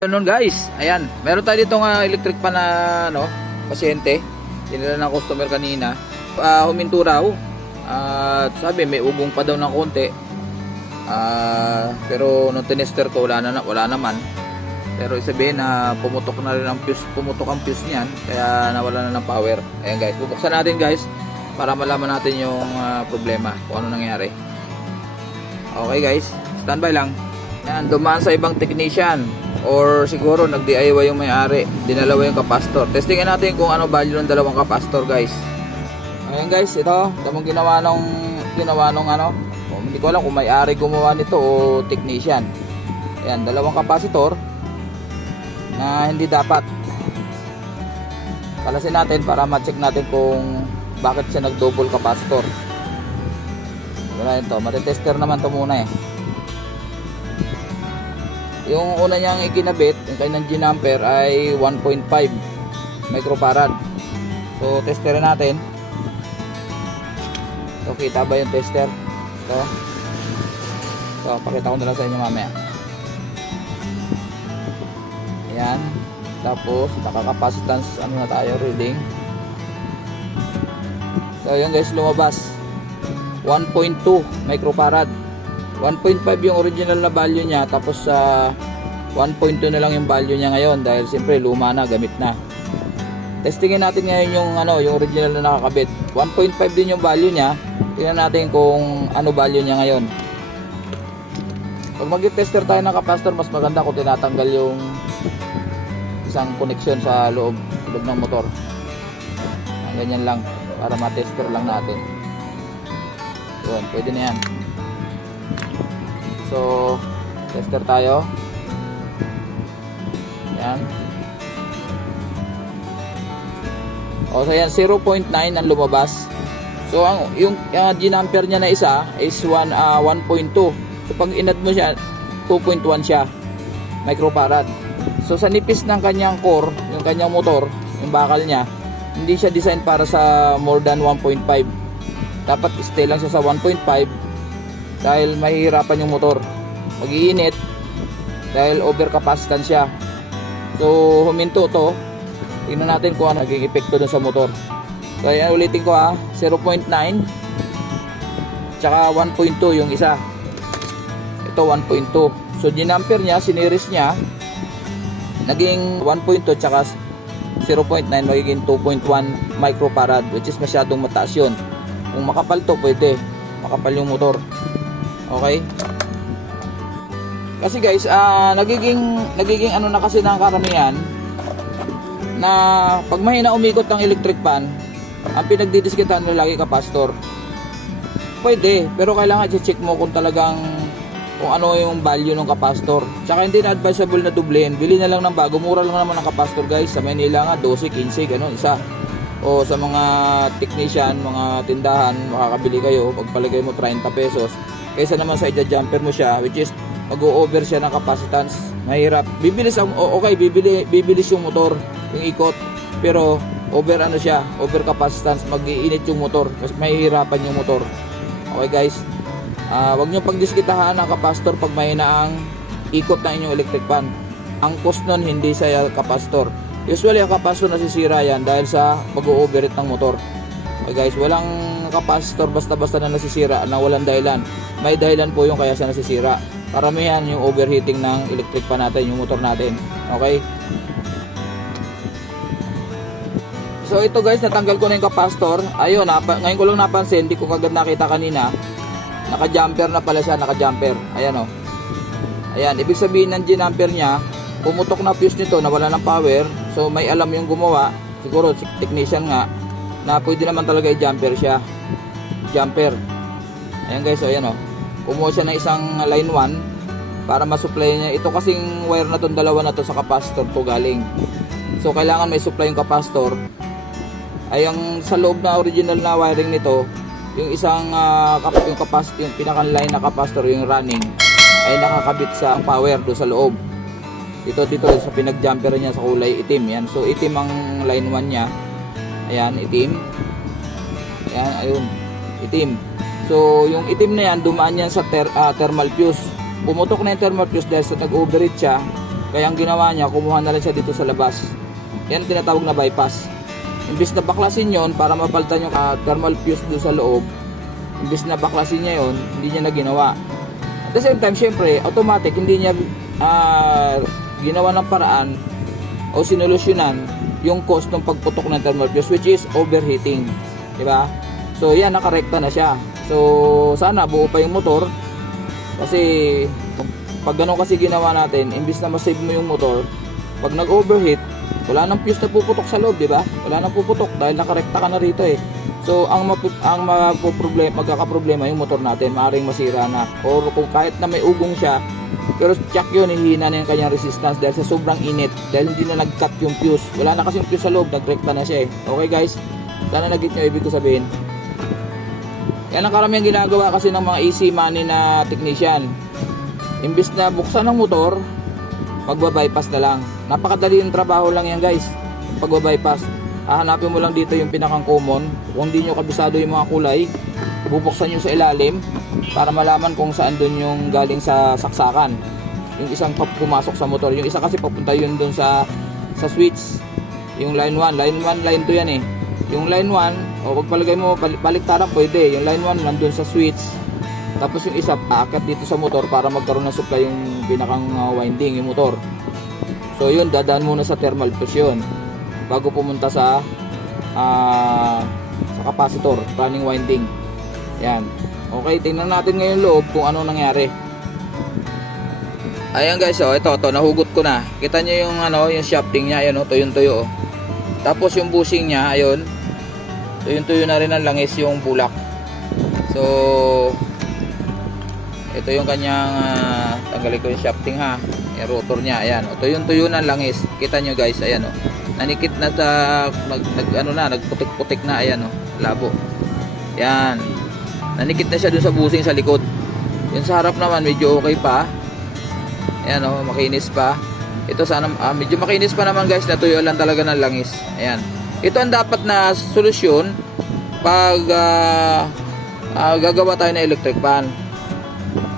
Ganun guys, ayan, meron tayo dito nga electric pan na ano, pasyente. Dinala ng customer kanina. Ah, huminto raw. At sabi may ugong pa daw ng konti. Ah, pero nung tinester ko wala na wala naman. Pero isabihin na pumutok na rin ang fuse, pumutok ang fuse niyan kaya nawala na ng power. Ayan guys, bubuksan natin guys para malaman natin yung ah, problema kung ano nangyari. Okay guys, standby lang. Yan, dumaan sa ibang technician or siguro nag-DIY yung may-ari. Dinalawa yung kapastor. Testingin natin kung ano value ng dalawang kapastor, guys. Ayan guys, ito, tamang ginawa nung ginawa nung ano. O, hindi ko alam kung may-ari gumawa nito o technician. Ayan, dalawang kapasitor na hindi dapat. Kalasin natin para ma-check natin kung bakit siya nag-double kapasitor. Wala ito, matitester naman to muna eh. Yung una niyang ikinabit, yung kanyang G-Ampere ay 1.5 microfarad. So, testerin natin. So, kita ba yung tester? Ito. So, pakita ko na sa inyo mamaya. Ayan. Tapos, nakakapacitance, ano na tayo, reading. So, yun guys, lumabas. 1.2 microfarad. 1.5 yung original na value niya tapos sa 1.2 na lang yung value niya ngayon dahil siyempre luma na, gamit na. Testingin natin ngayon yung ano, yung original na nakakabit. 1.5 din yung value niya. Tingnan natin kung ano value niya ngayon. Pag mag-tester tayo ng capacitor, mas maganda kung tinatanggal yung isang connection sa loob, loob ng motor. Ganyan lang para ma-tester lang natin. Yun, pwede na yan. So, tester tayo. Yan. O, so yan, 0.9 ang lumabas. So, ang, yung uh, G-ampere niya na isa is 1, ah, 1.2. So, pag inad mo siya, 2.1 siya. Microfarad. So, sa nipis ng kanyang core, yung kanyang motor, yung bakal niya, hindi siya design para sa more than 1.5. Dapat stay lang siya sa 1.5 dahil mahihirapan yung motor. Mag-iinit. Dahil overcapacitance siya. So huminto to. Tingnan natin kung ano naging epekto dun sa motor. So ayan ulitin ko ha 0.9 tsaka 1.2 yung isa. Ito 1.2 so ginampere niya siniris niya naging 1.2 tsaka 0.9 magiging 2.1 microfarad which is masyadong mataas yun. Kung makapal to pwede. Makapal yung motor Okay? Kasi guys, ah nagiging nagiging ano na kasi ng karamihan na pag mahina umikot ng electric fan, ang pinagdidiskitan mo lagi ka pastor. Pwede, pero kailangan i-check mo kung talagang kung ano yung value ng kapastor. Tsaka hindi na advisable na dublehin. Bili na lang ng bago. Mura lang naman ng kapastor guys. Sa Manila nga, 12, 15, ganun, isa. O sa mga technician, mga tindahan, makakabili kayo. Pagpalagay mo 30 pesos. Kaysa naman sa ija-jumper mo siya, which is mag-over siya ng capacitance. Mahirap. Bibilis ang, okay, bibili, bibilis yung motor, yung ikot. Pero over ano siya, over capacitance, mag-iinit yung motor. Mas mahihirapan yung motor. Okay guys. Ah, wag niyo pagdiskitahan ng kapastor pag mahina ang ikot ng inyong electric fan. Ang cost nun hindi sa kapastor. Usually ang kapastor nasisira yan dahil sa pag-overheat ng motor. Okay guys, walang kapasitor basta-basta na nasisira na walang dahilan. May dahilan po yung kaya siya nasisira. Karamihan yung overheating ng electric fan natin, yung motor natin. Okay? So ito guys, natanggal ko na yung kapasitor. Ayun, napa, ngayon ko lang napansin, hindi ko kagad nakita kanina. Naka-jumper na pala siya, naka-jumper. Ayan o. Ayan, ibig sabihin ng G-ampere niya, pumutok na fuse nito, nawala ng power. So may alam yung gumawa, siguro si technician nga, na pwede naman talaga i-jumper siya. Jumper. Ayan guys, so ayan o. Kumuha siya ng isang line 1 para masupply niya. Ito kasing wire na tong dalawa na to sa capacitor to galing. So kailangan may supply yung capacitor. Ay ang sa loob na original na wiring nito, yung isang kap- yung capacitor, yung pinaka line na capacitor, yung running ay nakakabit sa power do sa loob. Dito dito sa pinag-jumper niya sa kulay itim yan. So itim ang line 1 niya. Ayan, itim. Ayan, ayun. Itim. So, yung itim na yan, dumaan yan sa ter- ah, thermal fuse. Pumutok na yung thermal fuse dahil sa nag-overheat siya. Kaya ang ginawa niya, kumuha na lang siya dito sa labas. Yan ang tinatawag na bypass. Imbis na baklasin yon para mapalitan yung ah, thermal fuse doon sa loob, imbis na baklasin niya yon, hindi niya na ginawa. At the same time, syempre, automatic, hindi niya ah, ginawa ng paraan o sinolusyonan yung cause ng pagputok ng thermal fuse which is overheating. Di ba? So, yan, nakarekta na siya. So, sana buo pa yung motor kasi pag ganun kasi ginawa natin, imbis na masave mo yung motor, pag nag-overheat, wala nang fuse na puputok sa loob, di ba? Wala nang puputok dahil nakarekta ka na rito eh. So, ang mapu- ang mapoproblema, magkakaproblema yung motor natin, maaring masira na. Or kung kahit na may ugong siya, pero check yun, hihina na yung kanyang resistance dahil sa sobrang init. Dahil hindi na nag-cut yung fuse. Wala na kasing fuse sa loob, nagrekta na siya eh. Okay guys? Sana nag-get nyo ibig ko sabihin. Yan ang karamihang ginagawa kasi ng mga easy money na technician. Imbis na buksan ng motor, magba-bypass na lang. Napakadali yung trabaho lang yan guys. Pagba-bypass. Hahanapin mo lang dito yung pinakang common. Kung hindi nyo kabisado yung mga kulay, bubuksan nyo sa ilalim para malaman kung saan dun yung galing sa saksakan. Yung isang pumasok sa motor. Yung isa kasi papunta yun dun sa sa switch. Yung line 1. Line 1, line 2 yan eh. Yung line 1, o pag palagay mo bal- baliktaran pwede. Yung line 1 nandun sa switch. Tapos yung isa aakyat dito sa motor para magkaroon ng supply yung pinakang uh, winding, yung motor. So yun, dadaan muna sa thermal fuse yun. Bago pumunta sa ah, sa capacitor, running winding. Yan. Okay, tingnan natin ngayon loob kung ano nangyari. Ayan guys, oh, ito, ito, nahugot ko na. Kita nyo yung ano, yung shafting niya, ayan oh, tuyong-tuyo oh. Tapos yung bushing niya, ayun. Tuyong-tuyo na rin ang langis yung bulak. So, ito yung kanyang ah, tanggalin ko yung shafting ha. Yung rotor niya, ayan. O, tuyong-tuyo na ang langis. Kita nyo guys, ayan oh. Nanikit na sa nag, nag ano na, nagputik-putik na, ayan oh. Labo. Yan. Nanikit na siya dun sa bushing sa likod. Yung sa harap naman medyo okay pa. Ayan oh, makinis pa. Ito sana ah, medyo makinis pa naman guys, natuyo lang talaga ng langis. Ayan. Ito ang dapat na solusyon pag ah, ah, gagawa tayo ng electric fan.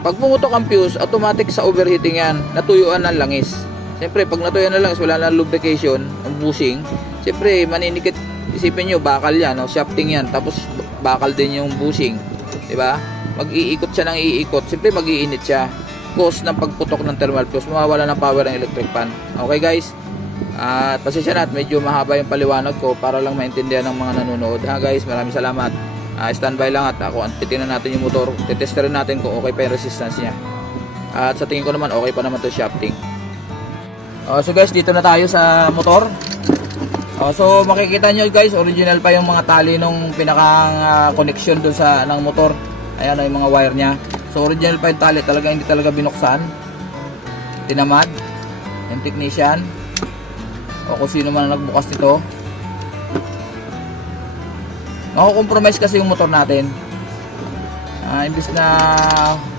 Pag pumutok ang fuse, automatic sa overheating yan, natuyuan ng langis. Siyempre, pag natuyuan ng langis, wala na lubrication, ang bushing. Siyempre, maninikit, isipin nyo, bakal yan, no? shafting yan, tapos bakal din yung bushing. ba? Mag-iikot siya ng iikot, siyempre mag-iinit siya. Cause ng pagputok ng thermal fuse, mawawala ng power ng electric fan. Okay guys? At pasensya na at medyo mahaba yung paliwanag ko para lang maintindihan ng mga nanonood. Ha guys, maraming salamat. Ah, standby lang at ako, titingnan natin yung motor. Titesterin natin kung okay pa yung resistance niya. At sa tingin ko naman, okay pa naman to shafting. Oh, so guys, dito na tayo sa motor. Oh, so makikita nyo guys, original pa yung mga tali nung pinakang ah, connection dun sa ng motor. Ayan oh, yung mga wire niya. So original pa yung tali, talaga hindi talaga binuksan. Tinamad. Yung technician. O kung sino man ang nagbukas nito. Mako-compromise kasi yung motor natin. Ah, imbis na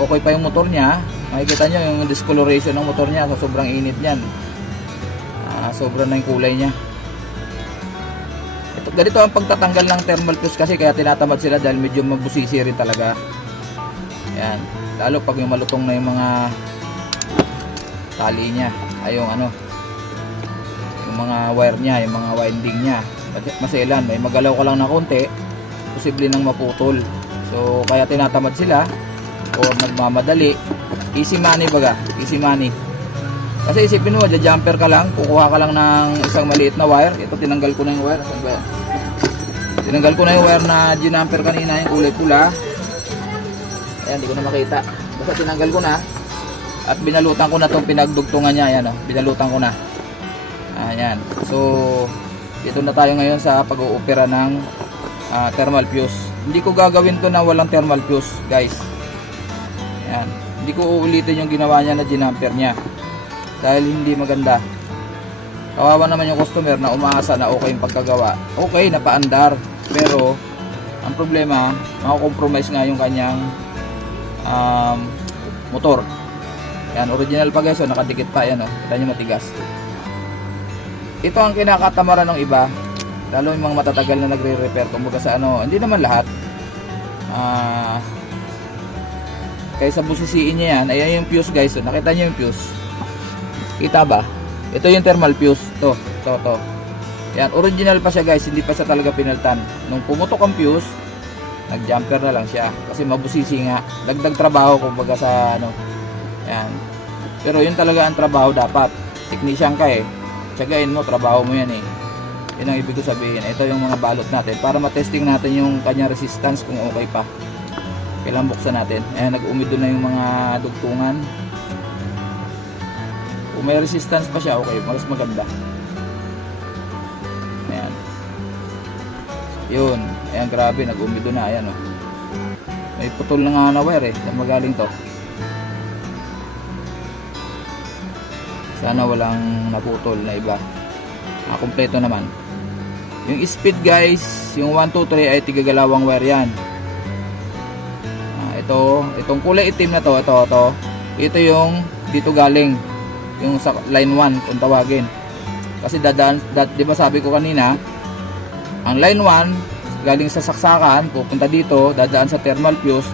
okay pa yung motor niya, makikita nyo yung discoloration ng motor niya so sobrang init niyan. Ah, sobra na yung kulay niya. Ito, ganito ang pagtatanggal ng thermal fuse kasi kaya tinatamad sila dahil medyo mabusisi rin talaga. Yan. Lalo pag yung malutong na yung mga tali niya. Ay yung ano, yung mga wire niya, yung mga winding niya. Maselan, may magalaw ka lang na konti, posible nang maputol. So, kaya tinatamad sila or nagmamadali. Easy money baga, easy money. Kasi isipin mo, jumper ka lang, kukuha ka lang ng isang maliit na wire. Ito, tinanggal ko na yung wire. Saan ba? Tinanggal ko na yung wire na jumper kanina, yung kulay pula. Ayan, hindi ko na makita. Basta tinanggal ko na. At binalutan ko na itong pinagdugtungan niya. Ayan, oh, binalutan ko na. Ayan. So, dito na tayo ngayon sa pag-uupira ng ah, thermal fuse. Hindi ko gagawin to na walang thermal fuse, guys. Ayan. Hindi ko uulitin yung ginawa niya na ginamper niya. Dahil hindi maganda. Kawawa naman yung customer na umaasa na okay yung pagkagawa. Okay, napaandar. Pero, ang problema, makakompromise nga yung kanyang um, motor. Yan, original pa guys, so nakadikit pa yan, oh. Kita nyo matigas. Ito ang kinakatamaran ng iba, lalo yung mga matatagal na nagre-repair, kumbaga sa ano, hindi naman lahat. Ah, kaysa busisiin niya yan, ayan yung fuse guys, so nakita nyo yung fuse. Kita ba? Ito yung thermal fuse. To, to, to. Yan, original pa siya guys, hindi pa siya talaga pinaltan. Nung pumutok ang fuse, nag-jumper na lang siya kasi mabusisi nga. Dagdag trabaho kumbaga sa ano. Yan. Pero yun talaga ang trabaho dapat. Technician ka eh. Tsagain mo, trabaho mo yan eh. Yun ang ibig ko sabihin. Ito yung mga balot natin para matesting natin yung kanya resistance kung okay pa. Kailangan buksan natin. Ayan, nag-umido na yung mga dugtungan. Kung may resistance pa siya, okay, mas maganda. Ayan. Yun. Ayan, grabe, nag-umido na. Ayan, oh. May putol na nga na wire eh. Magaling to? Sana walang naputol na iba. Ah, kumpleto naman. Yung speed guys, yung 1, 2, 3 ay tigagalawang wire yan. Ah, ito, itong kulay itim na to, ito, ito. Ito yung dito galing. Yung sa line 1 kung tawagin. Kasi dadaan, dad, di ba sabi ko kanina, ang line 1 galing sa saksakan, pupunta dito, dadaan sa thermal fuse,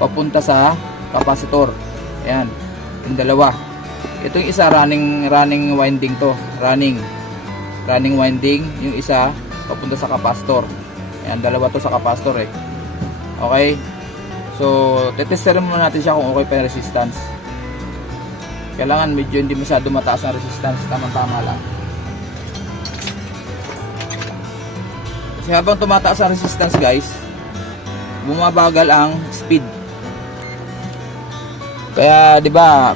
papunta sa capacitor. Ayan, yung dalawa. Ito yung isa running running winding to, running running winding, yung isa papunta sa capacitor. Ayan, dalawa to sa capacitor eh. Okay? So, tetesterin muna natin siya kung okay pa yung resistance. Kailangan medyo hindi masyado mataas ang resistance, tamang-tama lang. Kasi habang tumataas ang resistance guys, bumabagal ang speed. Kaya 'di ba,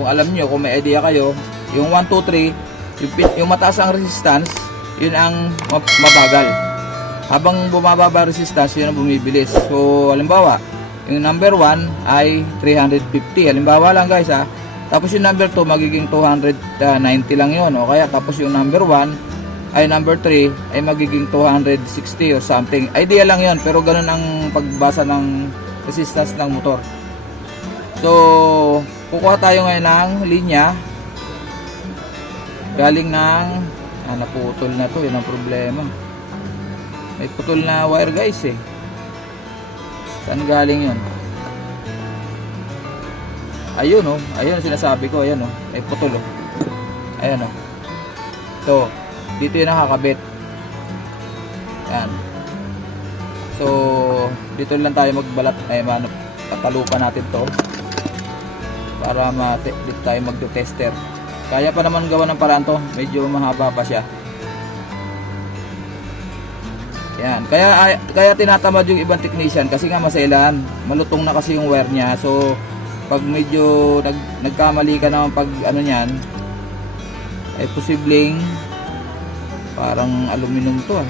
kung alam niyo kung may idea kayo, yung 1 2 3, yung, yung mataas ang resistance, yun ang ma- mabagal. Habang bumababa ang resistance, yun ang bumibilis. So, halimbawa, yung number 1 ay 350. Halimbawa lang guys ha. Tapos yung number 2 magiging 290 lang yun. O kaya tapos yung number 1 ay number 3 ay magiging 260 or something. Idea lang yon pero ganun ang pagbasa ng resistance ng motor. So, kukuha tayo ngayon ng linya galing ng ah, naputol na to, yun ang problema. May putol na wire guys eh. Saan galing yun? Ayun oh, ayun sinasabi ko, ayan oh, may putol oh. Ayan oh. Ito, dito yung nakakabit. Yan. So, dito lang tayo magbalat, ay man, patalupan natin to para dito tayo magdo-tester. Kaya pa naman gawa ng paraan to, medyo mahaba pa siya. Yan. Kaya ay- kaya tinatamad yung ibang technician kasi nga maselan. Malutong na kasi yung wire niya. So pag medyo nag, nagkamali ka naman pag ano niyan ay posibleng parang aluminum to ah.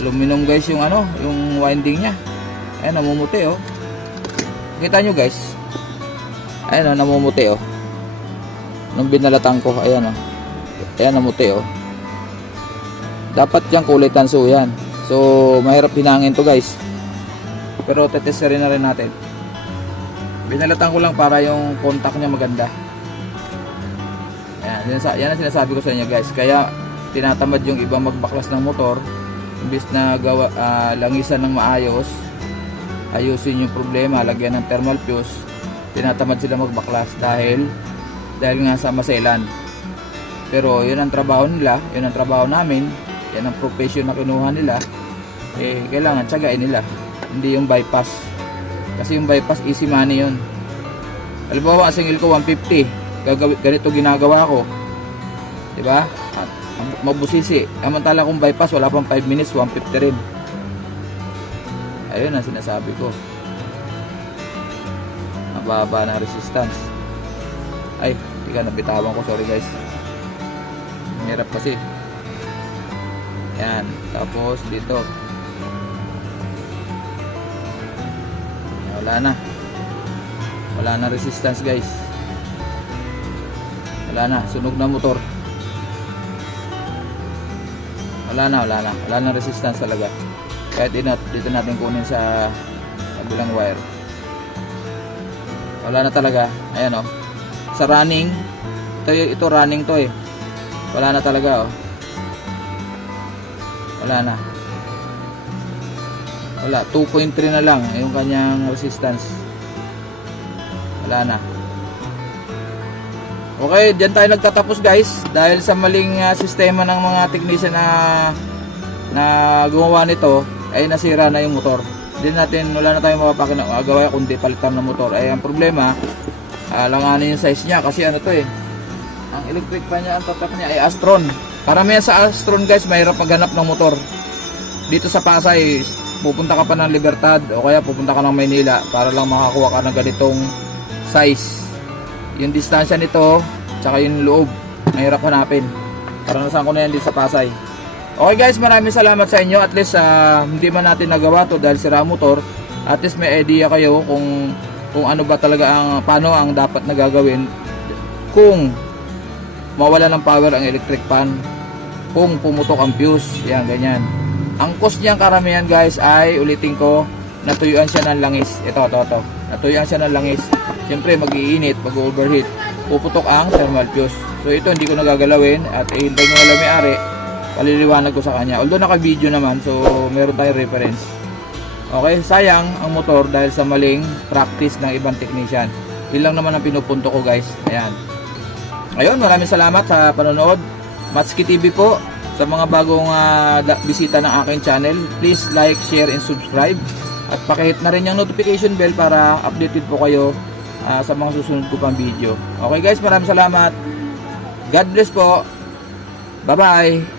Aluminum guys yung ano, yung winding niya. Ayan namumuti oh. Kita nyo guys. Ayan oh, namumuti oh. Nung binalatan ko, ayan oh. Ayan namuti oh. Dapat yung kulay tanso yan. So mahirap hinangin to guys. Pero tetesterin na rin natin. Binalatan ko lang para yung contact niya maganda. Yan, yan, ang sinasabi ko sa inyo guys. Kaya tinatamad yung ibang magbaklas ng motor. Imbis na gawa, ah, langisan ng maayos ayusin yung problema. Lagyan ng thermal fuse tinatamad sila magbaklas dahil dahil nga sa maselan. Pero yun ang trabaho nila yun ang trabaho namin yan ang profession na kinuha nila. Eh kailangan tsagain nila hindi yung bypass. Kasi yung bypass easy money yun. Halimbawa ang singil ko 150 gagawi, ganito ginagawa ko. Di ba At mabusisi. Amantala kung bypass wala pang 5 minutes 150 rin. Ayun ang sinasabi ko mababa na resistance ay tika nabitawan ko sorry guys hirap kasi yan. Tapos dito. Wala na. Wala na resistance guys. Wala na. Sunog na motor. Wala na, wala na. Wala na resistance talaga. Kahit dito natin kunin sa kabilang wire. Wala na talaga. Ayan o. Sa running. Ito, ito running to eh. Wala na talaga oh. Wala na. Wala. 2.3 na lang yung kanyang resistance. Wala na. Okay, diyan tayo nagtatapos guys dahil sa maling ah, sistema ng mga teknisyan na na gumawa nito ay nasira na yung motor. Hindi natin wala na tayong mapapagawa kundi palitan ng motor. Ay ang problema, ah, langanin yung size niya kasi ano to eh. Ang electric pa niya, ang tatak niya ay Astron. Karamihan sa Astron guys, mahirap maghanap ng motor. Dito sa Pasay, pupunta ka pa ng Libertad o kaya pupunta ka ng Maynila para lang makakuha ka ng ganitong size. Yung distansya nito, tsaka yung loob, mahirap hanapin. Karanasan ko na yan dito sa Pasay. Okay guys, maraming salamat sa inyo. At least ah, hindi man natin nagawa to dahil sira motor. At least may idea kayo kung kung ano ba talaga ang paano ang dapat na gagawin kung mawala ng power ang electric fan kung pumutok ang fuse. Yan ganyan. Ang cost niyang karamihan guys ay ulitin ko natuyuan siya ng langis. Ito ito ito. Natuyuan siya ng langis. Siyempre mag-iinit mag overheat puputok ang thermal fuse. So ito hindi ko nagagalawin at ihintay nyo na lang may-ari paliliwanag ko sa kanya although naka video naman so meron tayong reference okay sayang ang motor dahil sa maling practice ng ibang technician yun lang naman ang pinupunto ko guys ayan Ayun, maraming salamat sa panonood. Matski TV po. Sa mga bagong da- bisita ng aking channel, please like, share, and subscribe. At pakihit na rin yung notification bell para updated po kayo ah, sa mga susunod ko pang video. Okay guys, maraming salamat. God bless po. Bye-bye.